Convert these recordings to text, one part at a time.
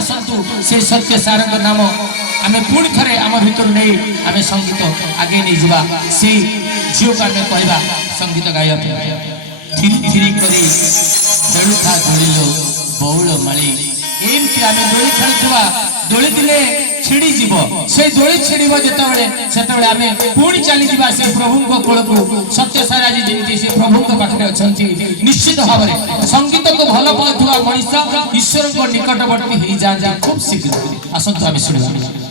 आसतु से सत्य सार नाम आम पुणी थे आम भर नहीं आम संगीत आगे नहीं जावा से झील को आम कहवा संगीत गाइबा थिरी थिरी करी खेलुथा झुलिलो बौल माली एमती आम दोली खेलुवा दोली दिले छिड़ी जीव से दोली छिड़ब जिते आम पुणी चली जा से प्रभु कोल को सत्य सारा आज जमी से प्रभु पाखे अच्छा निश्चित भाव में संगीत को भल पाथुआ मनीष ईश्वर को निकटवर्ती हो जाए खूब शीघ्र आसतु आम शुणा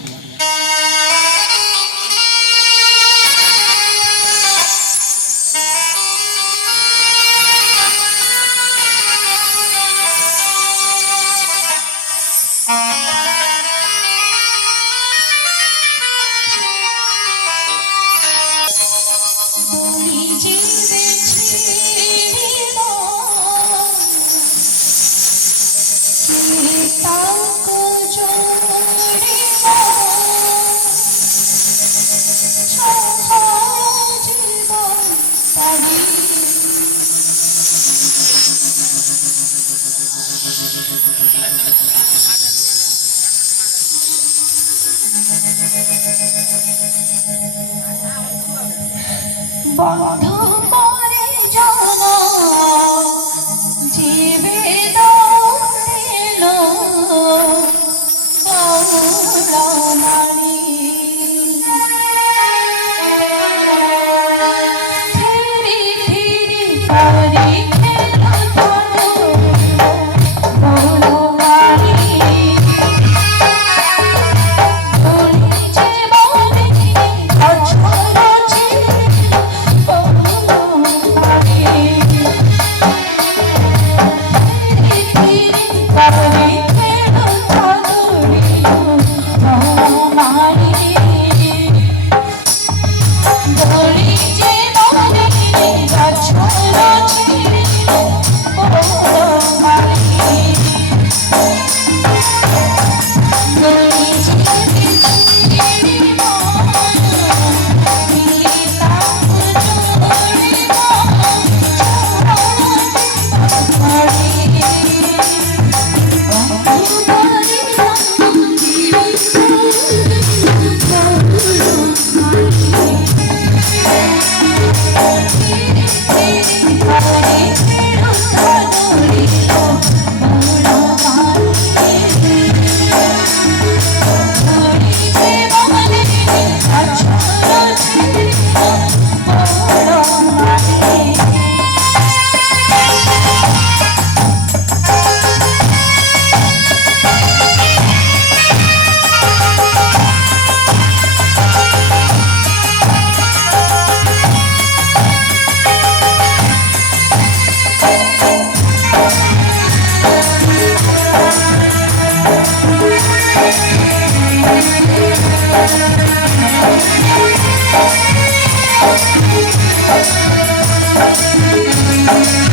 बंधु करे जाना जीवे दौड़ेलो बौलमाली धीरे धीरे करी Thank you.